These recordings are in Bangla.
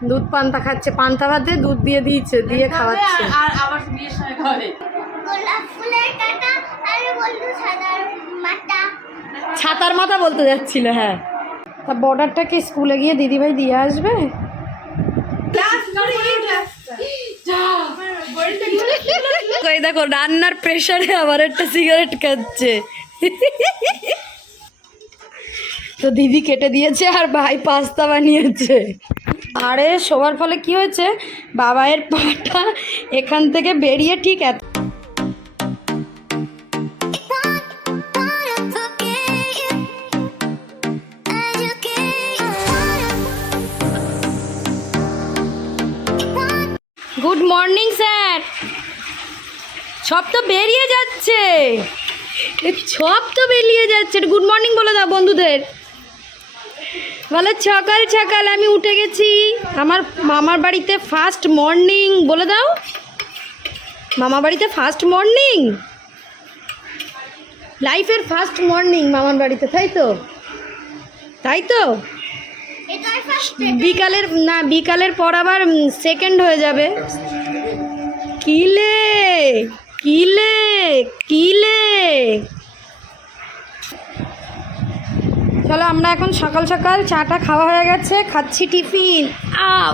দুধ পান্তা খাচ্ছে পান্তা ভাতে দুধ দিয়ে দিয়েছে দিয়ে খাওয়াচ্ছে। আর আবার বিয়ের সময় ঘরে। গোলাপ ফুলের কাটা আর বলতো সাদার মাটা। ছাতার মাথা বলতে যাচ্ছিল হ্যাঁ। তা বর্ডারটা কি স্কুলে গিয়ে দিদিভাই দিয়ে আসবে? দেখো রান্নার প্রেশারে আবার একটা সিগারেট খাচ্ছে। তো দিদি কেটে দিয়েছে আর ভাই পাস্তা বানিয়েছে। আরে, শোবার ফলে কি হয়েছে? বাবায়ের পাটা এখান থেকে বেরিয়ে ঠিক এত গুড মর্নিং স্যার সব তো বেরিয়ে যাচ্ছে। সব তো বেরিয়ে যাচ্ছে। গুড মর্নিং বলে দাও বন্ধুদের। বলে সকাল সকাল আমি উঠে গেছি। আমার মামার বাড়িতে ফার্স্ট মর্নিং বলে দাও। মামা বাড়িতে ফার্স্ট মর্নিং লাইফের ফার্স্ট মর্নিং মামার বাড়িতে তাই তো? তাই তো? বিকালের না বিকালের পর আবার সেকেন্ড হয়ে যাবে। কিলে কিলে কিলে চলো আমরা এখন সকাল সকাল চাটা খাওয়া হয়ে গেছে খাচ্ছি টিফিন। আও।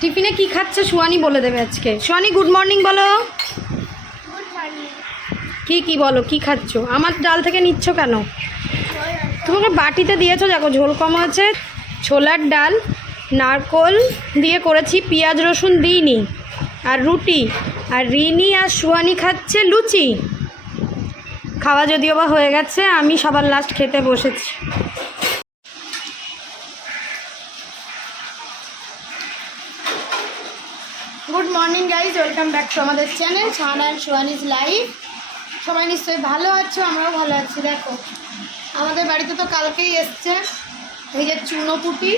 টিফিনে কি খাচ্ছে সুয়ানি বলে দেবে আজকে। সুয়ানি গুড মর্নিং বলো। কি কি বলো কি খাচ্ছ? আমার ডাল থেকে নিচ্ছ কেন? তোমাকে বাটিতে দিয়েছ দেখো ঝোল কম হয়েছে ছোলার ডাল নারকোল দিয়ে করেছি পেঁয়াজ রসুন দিইনি আর রুটি আর রিনি আর সুয়ানি খাচ্ছে লুচি। খাওয়া যদিও বা হয়ে গেছে আমি সবার লাস্ট খেতে বসেছি good morning guys welcome back to আমাদের channel Chhan and Swaniz life সবাই নিশ্চয়ই ভালো আছো আমরাও ভালো আছি দেখো। আমাদের বাড়িতে তো কালকেই এসছে এই যে চুনোপুটি।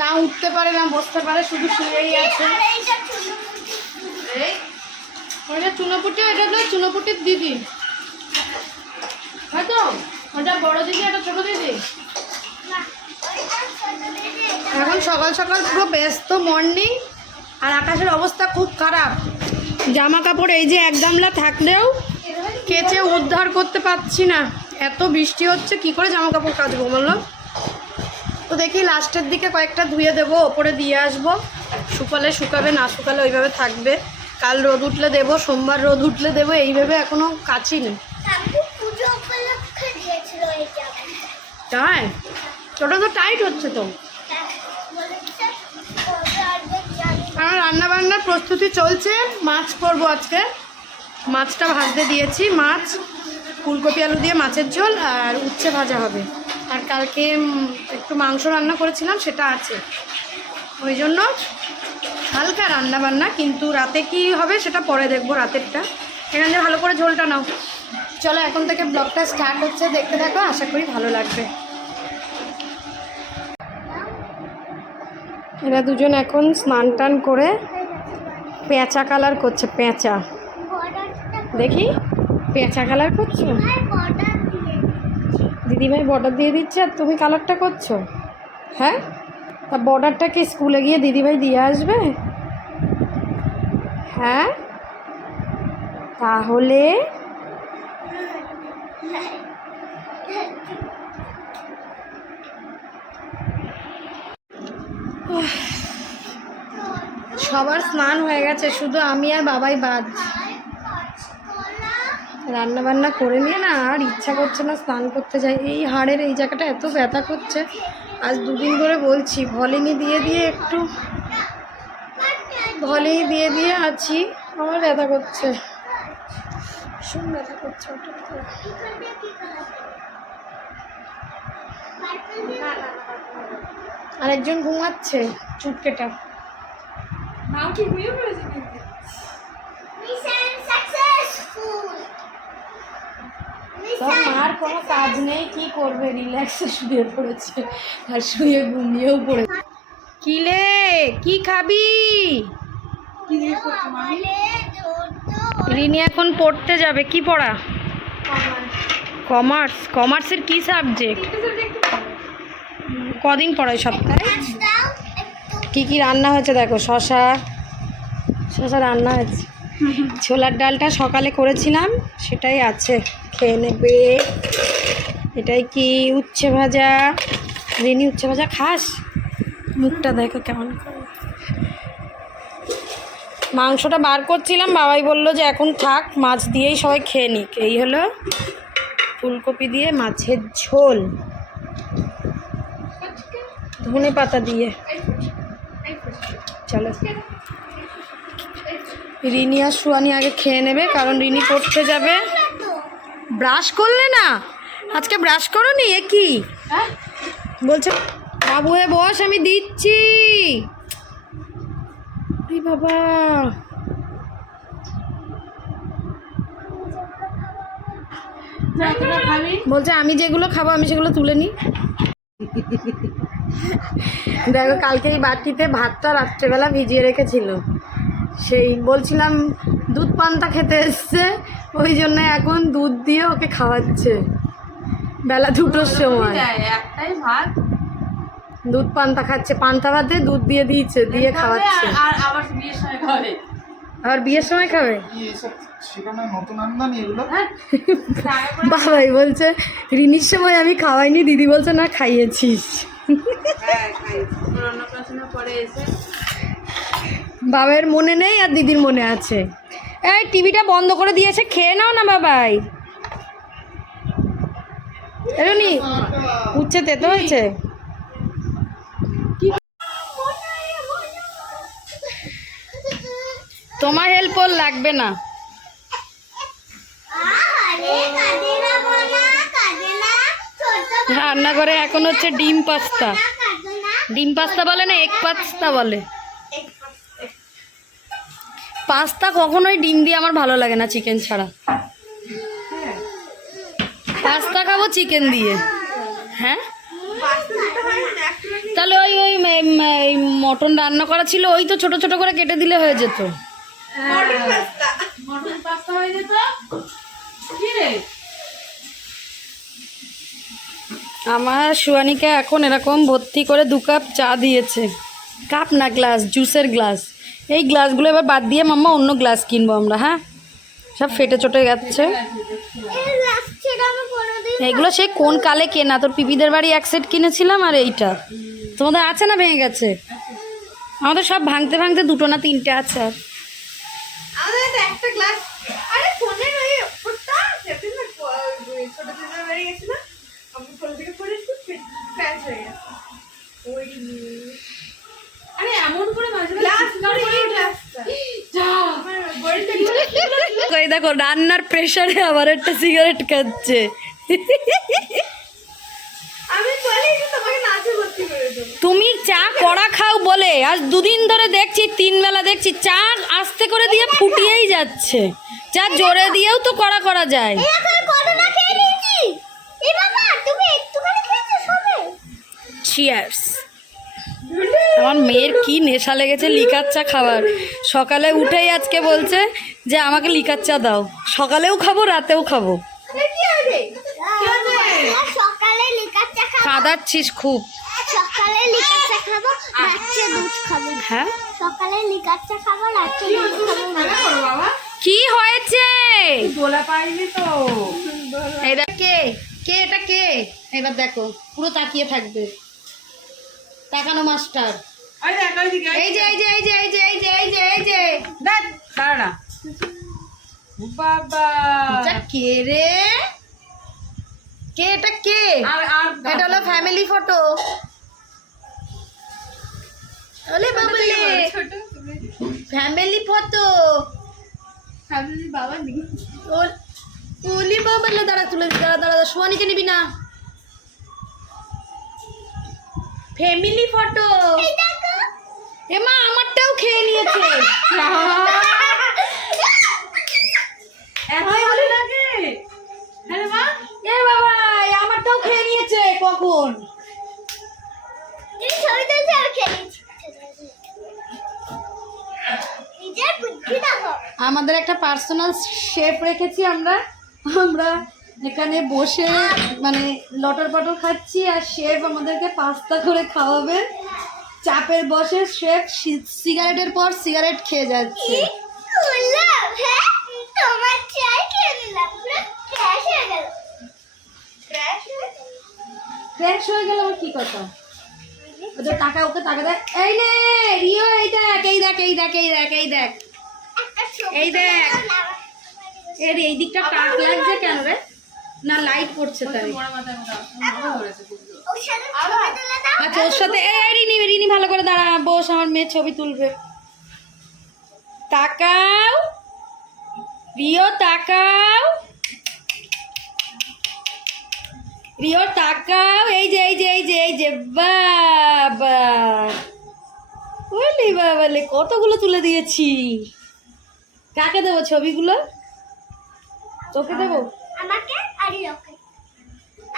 না উঠতে পারে না বসতে পারে শুধু শুয়েই আছে। ওইটা চুনোপুটি ওইটা হলো চুনোপুটির দিদি। হয়তো ওটা বড় দিদি এটা দিদি ছোট দিদি? এখন সকাল সকাল পুরো ব্যস্ত মর্নিং আর আকাশের অবস্থা খুব খারাপ। জামা কাপড় এই যে এক গামলা থাকলেও কেচে উদ্ধার করতে পারছি না। এত বৃষ্টি হচ্ছে কি করে জামা কাপড় কাচবো বলল তো দেখি লাস্টের দিকে কয়েকটা ধুয়ে দেবো ওপরে দিয়ে আসব। শুকালে শুকাবে না শুকালে ওইভাবে থাকবে। কাল রোদ উঠলে দেবো সোমবার রোদ উঠলে দেবো এইভাবে এখনও কাচিনি। জামাটা। তাই? ওটা তো টাইট হচ্ছে তো বলেছে ওটা আজকে জানি আমার রান্না বান্নার প্রস্তুতি চলছে। মাছ করব আজকে। মাছটা ভাজতে দিয়েছি। মাছ, ফুলকপি আলু দিয়ে মাছের ঝোল আর উচ্ছে ভাজা হবে। আর কালকে একটু মাংস রান্না করেছিলাম, সেটা আছে। ওই জন্য হালকা রান্না বান্না কিন্তু রাতে কি হবে সেটা পরে দেখব রাতেরটা। এখান ভালো করে ঝোলটা নাও। চলো, এখন থেকে ব্লগটা স্টার্ট হচ্ছে। দেখতে থাকো, আশা করি ভালো লাগবে। এরা দুজন এখন স্নান টান করে পেঁচা কালার করছে, পেঁচা। দেখি, পেঁচা কালার করছ? দিদিভাই বর্ডার দিয়ে দিচ্ছে আর তুমি কালারটা করছ? হ্যাঁ? তা বর্ডারটা কি স্কুলে গিয়ে দিদিভাই দিয়ে আসবে? হ্যাঁ? তাহলে সবার স্নান হয়ে গেছে, শুধু আমি আর বাবাই বাদ। রান্না বান্না করে নিয়ে না আর ইচ্ছা করছে না স্নান করতে যাই। এই হাড়ের এই জায়গাটা এত ব্যথা করছে, আজ দুদিন ধরে বলছি, ভলিনি দিয়ে দিয়ে একটু ভলিনি দিয়ে দিয়ে আছি, আমার ব্যথা করছে। ভীষণ ব্যথা করছে হঠাৎ করে আর একজন ঘুমাচ্ছে, চুটকেটা। মাও কি ঘুমিয়ে পড়েছে কিন্তু মিশন সাকসেসফুল তোর মার কোনো কাজ নেই কি করবে? রিল্যাক্সে শুয়ে পড়েছে। আর শুয়ে ঘুমিয়েও পড়েছে। কিলে কি খাবি? রিনি এখন পড়তে যাবে। কি পড়া? কমার্স কমার্সের কি সাবজেক্ট কদিন পড়ায় সপ্তাহে? কি কি রান্না হয়েছে দেখো? শশা শশা রান্না হয়েছে। ছোলার ডালটা সকালে করেছিলাম, সেটাই আছে। খেয়ে নেবে। এটাই কি উচ্ছে ভাজা? রিনি উচ্ছে ভাজা খাস? মুখটা দেখো কেমন মাংসটা বার করছিলাম, বাবাই বলল যে এখন থাক, মাছ দিয়েই সবাই খেয়ে নিক। এই হলো ফুলকপি দিয়ে মাছের ঝোল। ধনে পাতা দিয়ে। চলো। রিনি আর সুয়ানি আগে খেয়ে নেবে কারণ রিনি পড়তে যাবে। ব্রাশ করলে না? আজকে ব্রাশ করো নি এ কি? হ্যাঁ? বলছে বাবু এ বস আমি দিচ্ছি। বাবা। বলছে আমি যেগুলো খাব আমি সেগুলো তুলে নিই দেখো কালকে এই বাটিতে ভাতটা রাত্রেবেলা ভিজিয়ে রেখেছিল। সেই বলছিলাম দুধ পান্তা খেতে এসছে ওই জন্য এখন দুধ দিয়ে ওকে খাওয়াচ্ছে। বেলা দুটোর সময়। একটাই ভাত? দুধ পান্তা খাচ্ছে পান্তা ভাতে দুধ দিয়ে দিয়েছে দিয়ে খাওয়াচ্ছে। আর আবার বিয়ের সময় খাবে। আর বিয়ের সময় খাবে? এগুলো? হ্যাঁ। বাবাই বলছে রিনির সময় আমি খাওয়াইনি দিদি বলছে না খাইয়েছিস। বাবার মনে নেই আর দিদির মনে আছে। এই, টিভিটা বন্ধ করে দিয়েছে, খেয়ে নাও না বাবাই। এরনি উচ্ছে তেতো হয়েছে। তোমার হেল্প লাগবে না আরে কাঁদে না মোনা কাঁদে না ছোট রান্নাঘরে এখন হচ্ছে ডিম পাস্তা। ডিম পাস্তা বলে না, এগ পাস্তা বলে। পাস্তা কখনোই ডিম দিয়ে আমার ভালো লাগে না, চিকেন ছাড়া। পাস্তা খাব চিকেন দিয়ে। হ্যাঁ? তাহলে ওই ওই মটন রান্না করা ছিল, ওই তো ছোট ছোট করে কেটে দিলে হয়ে যেত। Mutton pasta. হয়ে যেত? আমার সুয়ানিকে এখন এরকম ভর্তি করে দু কাপ চা দিয়েছে। কাপ না, গ্লাস, জুসের গ্লাস। এই গ্লাসগুলো এবার বাদ দিয়ে মাম্মা অন্য গ্লাস কিনবো আমরা হ্যাঁ? সব ফেটে চটে যাচ্ছে। এগুলো সে কোন কালে কেনা? তোর পিপিদের বাড়ি এক সেট কিনেছিলাম আর এইটা। তোমাদের আছে না ভেঙে গেছে? আমাদের সব ভাঙতে ভাঙতে দুটো না তিনটে আছে আর ওই ওটা সেদিন না ছোট দিদা বাড়ি গেছিল আমি ফোন থেকে পড়ে একটু ক্র্যাশ হয়ে গেছে ওই আরে এমন করে মাঝে গ্লাস করে এই গ্লাসটা যা বলটা কই দেখো রান্নার প্রেশারে আবার একটা সিগারেট খাচ্ছে। তুমি চা কড়া খাও বলে আজ দুদিন ধরে দেখছি তিন বেলা দেখছি চা আস্তে করে দিয়ে ফুটিয়েই যাচ্ছে। চা জোরে দিয়েও তো কড়া করা যায়। চিয়ার্স আমার মেয়ের কি নেশা লেগেছে লিকার চা খাবার। সকালে উঠেই আজকে বলছে যে আমাকে লিকার চা দাও। সকালেও খাব রাতেও খাব। কাঁদাচ্ছিস খুব। সকালে লিকার চা খাব রাত্রে দুধ খাব। হ্যাঁ? সকালে লিকার চা খাব রাত্রে দুধ খাব। করো বাবা কি হয়েছে? পাইনি তো। এটা কে? কে এটা কে? এবার দেখো পুরো তাকিয়ে থাকবে। তাকানো মাস্টার। এই যে এই যে এই যে এই যে এই যে এই যে এই যে। দাঁড়া বাবা। কে রে? কে এটা কে? আর আর এটা হলো ফ্যামিলি ফটো ওলে বাবলে। ফ্যামিলি ফটো সামনে বাবা নেই ওলি বাবলে দাঁড়া তুলে দাঁড়া দাঁড়া, সোয়ানিকে নিবি না। Family photo. এমা আমারটাও খেয়ে নিয়েছে। এত ভালো লাগে। হ্যালো মা এ বাবা আমারটাও খেয়ে নিয়েছে কখন? আমাদের একটা পার্সোনাল শেফ রেখেছি আমরা। আমরা এখানে বসে মানে লটর পটর খাচ্ছি আর শেফ আমাদেরকে পাস্তা করে খাওয়াবে। চাপের বসে শেখ সিগারেটের পর সিগারেট খেয়ে যাচ্ছে। ক্র্যাশ হয়ে? গেল। হয়ে কি কথা? ওদের টাকা ওকে টাকা দেয়। এই নে রিও এই দেখ এই দেখ এই দেখ এই দেখ এই দেখ। এই দেখ। এর এই দিকটা কাক লাগছে কেন রে? না লাইট পড়ছে তাই আচ্ছা ওর সাথে এই রিনি রিনি ভালো করে দাঁড়া বস আমার মেয়ে ছবি তুলবে। তাকাও। রিও তাকাও। রিও তাকাও। এই যে এই যে এই যে এই যে বাবা। বলি বাবালে কতগুলো তুলে দিয়েছি। কাকে দেবো ছবিগুলো? তোকে দেবো?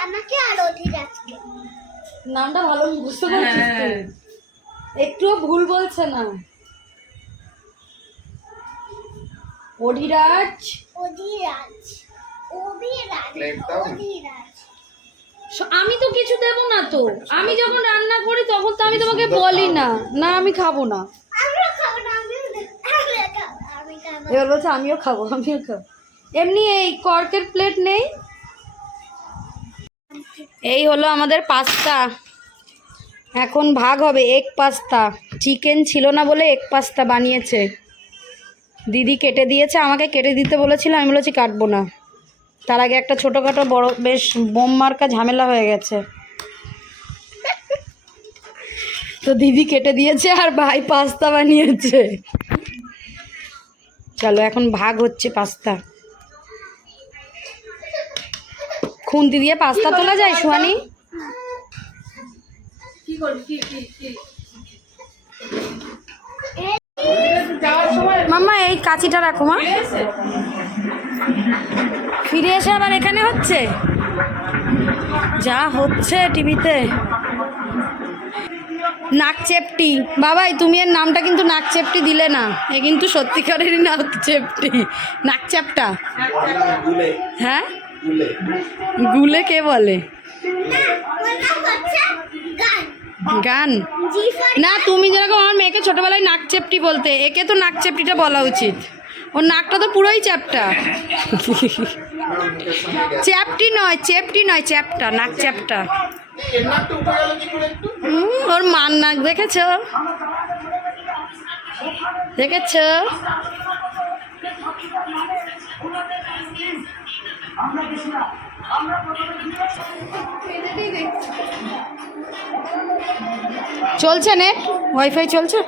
আমাকে আর অধিরাজকে নামটা ভালো বুঝতে পারছিস তো? একটুও ভুল বলছে না। অধিরাজ। অধিরাজ। অভিরাজ অধিরাজ। আমি তো কিছু দেবো না তো। আমি যখন রান্না করি তখন তো আমি তোমাকে বলি না। না আমি খাব না। আমিও খাব না আমিও দেব- আমিও খাব আমি খাব। এবার বলছে আমিও খাব আমিও খাব। এমনি এই কর্কের প্লেট নেই? এই হলো আমাদের পাস্তা। এখন ভাগ হবে এক পাস্তা চিকেন ছিল না বলে এক পাস্তা বানিয়েছে। দিদি কেটে দিয়েছে, আমাকে কেটে দিতে বলেছিল, আমি বলেছি কাটবো না। তার আগে একটা ছোটোখাটো বড়, বেশ বোম মার্কা ঝামেলা হয়ে গেছে। তো দিদি কেটে দিয়েছে আর ভাই পাস্তা বানিয়েছে। চলো, এখন ভাগ হচ্ছে পাস্তা খুন্তি দিয়ে পাস্তা তোলা যায় সুহানি? মাম্মা এই কাঁচিটা রাখো মা। ফিরে এসে আবার এখানে হচ্ছে? যা হচ্ছে টিভিতে। নাকচেপটি বাবাই তুমি এর নামটা কিন্তু নাকচেপটি দিলে না। এ কিন্তু সত্যিকারেরই নাকচেপটি নাকচাপটা হ্যাঁ? গুলে। গুলে কে বলে? গান। না তুমি যেরকম আমার মেয়েকে ছোটবেলায় নাকচেপটি বলতে একে তো নাকচেপটিটা বলা উচিত। ওর নাকটা তো পুরোই চ্যাপটা। চ্যাপটি নয় চেপটি নয় চ্যাপটা নাক চ্যাপটা। ওর মান নাক দেখেছ? দেখেছ? চলছে নেট? ওয়াইফাই চলছে?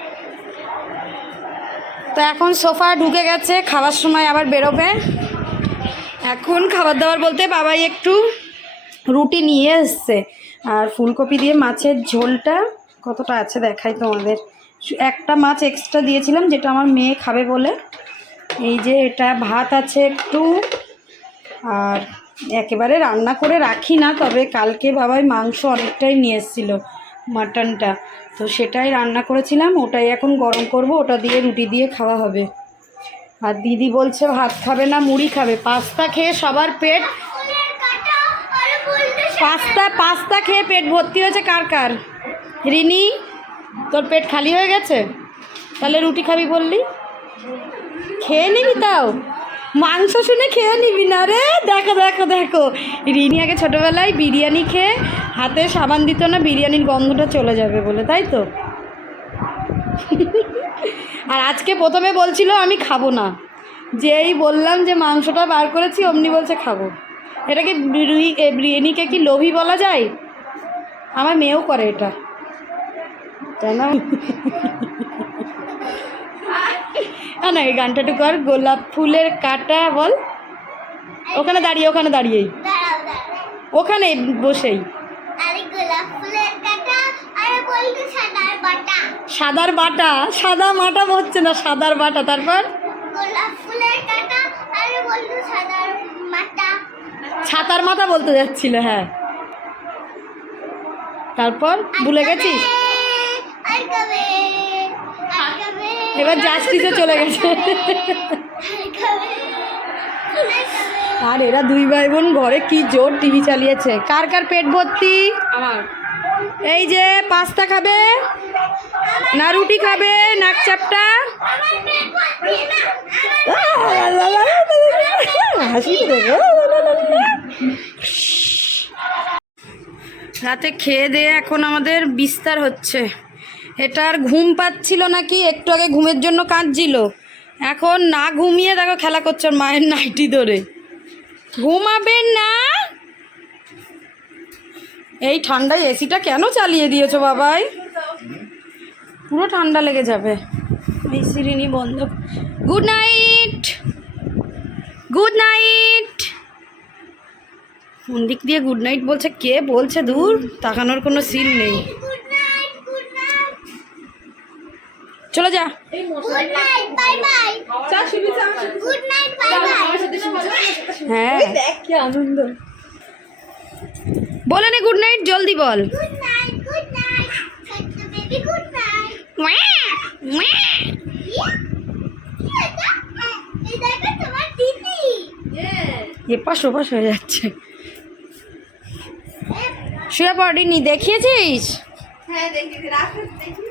তো এখন সোফা ঢুকে গেছে খাওয়ার সময় আবার বেরোবে। এখন খাবার দাবার বলতে বাবাই একটু রুটি নিয়ে এসছে। আর ফুলকপি দিয়ে মাছের ঝোলটা কতটা আছে দেখাই তোমাদের। একটা মাছ এক্সট্রা দিয়েছিলাম, যেটা আমার মেয়ে খাবে বলে। এই যে এটা ভাত আছে একটু, আর একেবারে রান্না করে রাখি না, তবে কালকে বাবাই মাংস অনেকটাই নিয়ে এসেছিল মাটনটা। তো সেটাই রান্না করেছিলাম, ওটাই এখন গরম করব, ওটা দিয়ে রুটি দিয়ে খাওয়া হবে। আর দিদি বলছে, ভাত খাবে না, মুড়ি খাবে। পাস্তা খেয়ে সবার পেট পাস্তা পাস্তা খেয়ে পেট ভর্তি হয়েছে কার কার? রিনি? তোর পেট খালি হয়ে গেছে? তাহলে রুটি খাবি বললি। খেয়ে নিবি তাও? মাংস শুনে খেয়ে নিবি না রে? দেখো দেখো দেখো। রিনি আগে ছোটোবেলায় বিরিয়ানি খেয়ে হাতে সাবান দিত না, বিরিয়ানির গন্ধটা চলে যাবে বলে, তাই তো? আর আজকে প্রথমে বলছিল, আমি খাব না। যেই বললাম যে মাংসটা বার করেছি, অমনি বলছে, খাব। এটাকে বিরি- বিরিয়ানিকে কি লোভী বলা যায়? আমার মেয়েও করে এটা। তাই না? না না এই গানটা একটু কর। গোলাপ ফুলের কাটা বল। ওখানে দাঁড়িয়ে ওখানে দাঁড়িয়েই। ওখানে বসেই। সাদার বাটা। সাদা মাটা হচ্ছে না সাদার বাটা। তারপর? ছাতার মাথা বলতে যাচ্ছিল হ্যাঁ। তারপর? ভুলে গেছিস? আর কবে এবার জাস্টিসে চলে গেছে আর এরা দুই ভাই বোন ঘরে কি জোর টিভি চালিয়েছে কার কার পেট ভর্তি আমার এই যে পাস্তা খাবে না রুটি খাবে নাক চাপটা হাসি রাতে খেয়ে দিয়ে এখন আমাদের বিস্তার হচ্ছে এটার ঘুম পাচ্ছিল নাকি? একটু আগে ঘুমের জন্য কাঁদছিল। এখন না ঘুমিয়ে দেখো খেলা করছে মায়ের নাইটি ধরে। ঘুমাবেন না? এই ঠান্ডায় এসিটা কেন চালিয়ে দিয়েছ বাবাই? পুরো ঠান্ডা লেগে যাবে। এই সিরিনি বন্ধ। গুড নাইট গুড নাইট কোন দিক দিয়ে গুড নাইট বলছে? কে বলছে দূর? তাকানোর কোনো সিন নেই। চলে যা। গুড নাইট বাই বাই চা শুবি চা গুড নাইট বাই বাই হ্যাঁ আনন্দ। বলে নে গুড নাইট জলদি বল। এপাশ ওপাশ হয়ে যাচ্ছে। শুয়ে পড়িনি দেখিয়েছিস? হ্যাঁ দেখি রাখো দেখি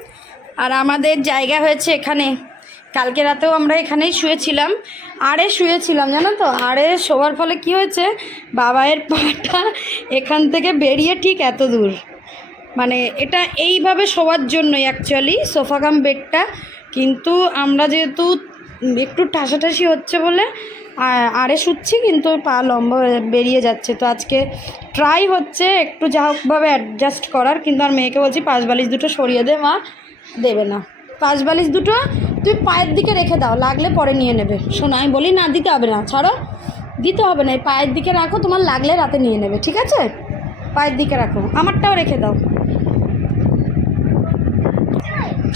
আর আমাদের জায়গা হয়েছে এখানে। কালকে রাতেও আমরা এখানেই শুয়েছিলাম। আরে শুয়েছিলাম, জানো তো? আরে শোয়ার ফলে কি হয়েছে? বাবায়ের পাটা এখান থেকে বেরিয়ে ঠিক এত দূর। মানে এটা এইভাবে শোয়ার জন্যই অ্যাকচুয়ালি সোফা কাম বেডটা। কিন্তু আমরা যেহেতু একটু ঠাসাঠাসি হচ্ছে বলে আরে শুচ্ছি, কিন্তু পা লম্বা বেরিয়ে যাচ্ছে। তো আজকে ট্রাই হচ্ছে, একটু যা হোকভাবে অ্যাডজাস্ট করার। কিন্তু আর মেয়েকে বলছি, পাঁচ বালিশ দুটো সরিয়ে দে মা। দেবে না। পাঁচ বালিশ দুটো তুই পায়ের দিকে রেখে দাও, লাগলে পরে নিয়ে নেবে। শোনো, আমি বলি না, দিতে হবে না, ছাড়ো। দিতে হবে না, এই পায়ের দিকে রাখো, তোমার লাগলে রাতে নিয়ে নেবে, ঠিক আছে? পায়ের দিকে রাখো, আমারটাও রেখে দাও।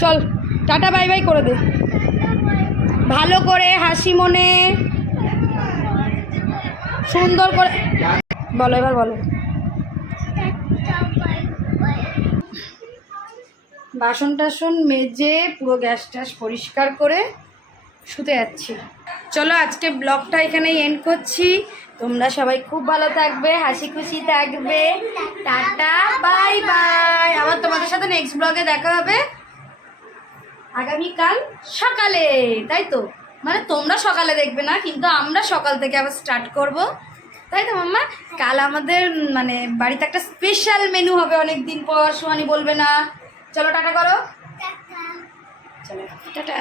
চল, টাটা, বাই বাই করে দে। ভালো করে হাসি মনে, সুন্দর করে, বলো, এবার বলো। বাসন টাসন মেজে পুরো গ্যাস ট্যাস পরিষ্কার করে শুতে যাচ্ছি। চলো আজকে ব্লগটা এখানেই এন্ড করছি। তোমরা সবাই খুব ভালো থাকবে, হাসি খুশি থাকবে। টাটা বাই বাই আবার তোমাদের সাথে নেক্সট ব্লগে দেখা হবে। আগামীকাল সকালে, তাই তো? মানে তোমরা সকালে দেখবে না, কিন্তু আমরা সকাল থেকে আবার স্টার্ট করব। তাই তো, মাম্মা? কাল আমাদের মানে বাড়িতে একটা স্পেশাল মেনু হবে অনেক দিন পর, সোহানি বলবে না। চলো টাটা করো। চলো টাটা।